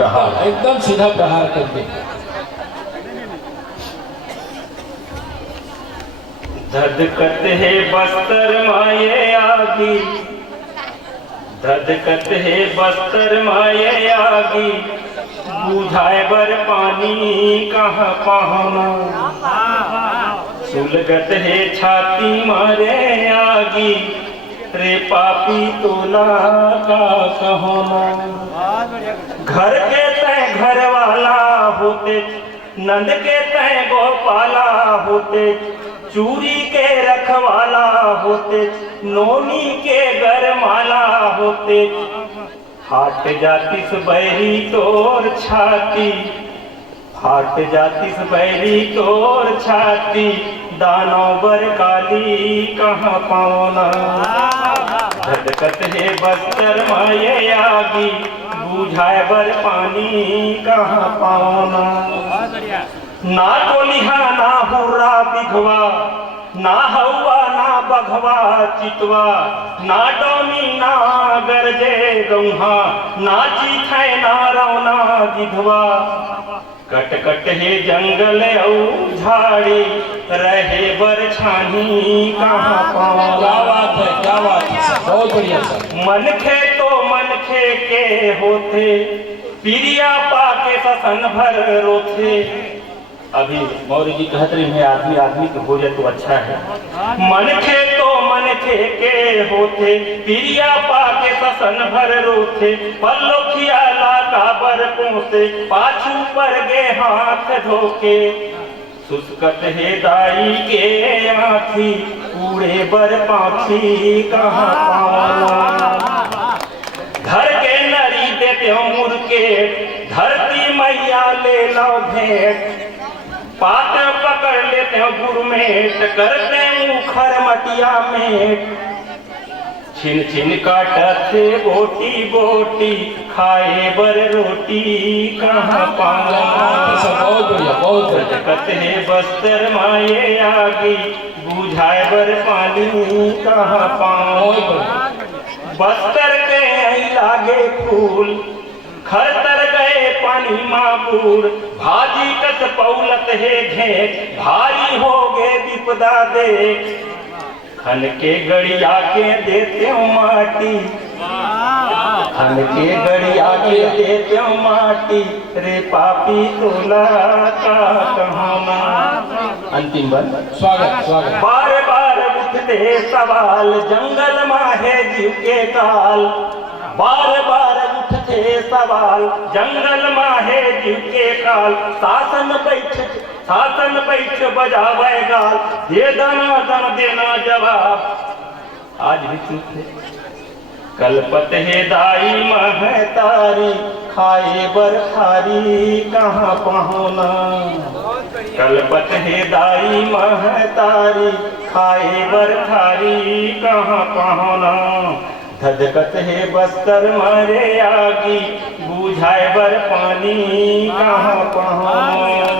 प्रहार, एकदम सीधा प्रहार करके। धधकत है बस्तर माये आगी, धधकत है बस्तर माये आगी, बुझाए बर पानी कहाँ पाना। सुलगत है छाती मारे आगी, रे पापी तोला का कहना। घर के तय घर वाला होते, नंद के तय गोपाला होते, चूरी के रखवाला होते, नोनी के गरमाला होते। फाट जातिस बैरी तोर छाती, फाट जातिस बैरी तोर छाती, दानव बर काली कहाँ पाना। धधकत है बस्तर माये आगी, बुझाए बर पानी कहाँ पाना। ना टोलिहा ना हुर्रा बिघवा, ना हवा ना बघवा चितवा, ना डोमी ना गरजे गौहा, ना चीथे ना रौना गिधवा। कट कट है जंगल औ झाड़ी, रहे बर छानी कहाँ पाना। क्या बात है, क्या बात है, बहुत बढ़िया सर। मनखे तो मनखे के होते, पिरिया पाके ससन भर रोथे। अभी मौर्य जी कहते हैं आदमी आदमी के हो जाए तो अच्छा है। मनखे तो मनखे के होते, पिरिया पाके ससन भर रोथे। पल्लोखिया लाका बर पोसे, पाछू पर गे हाथ धोके। सुस्कत है दाई के आँखी, कूड़े बर पाखी कहाँ पाना। धर के नरी देते मुर्के, धरती मैया ले लो भेंट। पात पकड़ लेते हैं गुरमेट, करते मुखर मटिया में। छिन छिन काटते बोटी बोटी, खाए बर रोटी कहाँ पाना। बहुत बढ़िया, बहुत बढ़िया। धधकत है बस्तर माये आगी, बुझाए बर पानी कहाँ पाना। बस्तर के आई लागे फूल, खरतर गए पानी माबूर। भाजी कस पौलत है घेट, भारी हो गए विपदा देख। खन के गड़िया के देते हो माटी, खन के गड़िया के देते हो माटी, रे पापी तोला का कहना। अंतिम बन स्वागत स्वागत। बार बार उठते सवाल, जंगल माहे जीव के काल। बार बार उठते सवाल, जंगल माहे जीव के काल। शासन बैठ बजावे गाल, दे दाना दन देना जवाब। आज भी चुप है। कलपत है दाई महतारी, खाए बर खारी कहाँ पहुना। कलपत है दाई महतारी, खाए बर खारी कहाँ पहुना। धधकत है बस्तर मारे आगी, बुझाए बर पानी कहाँ पहुना।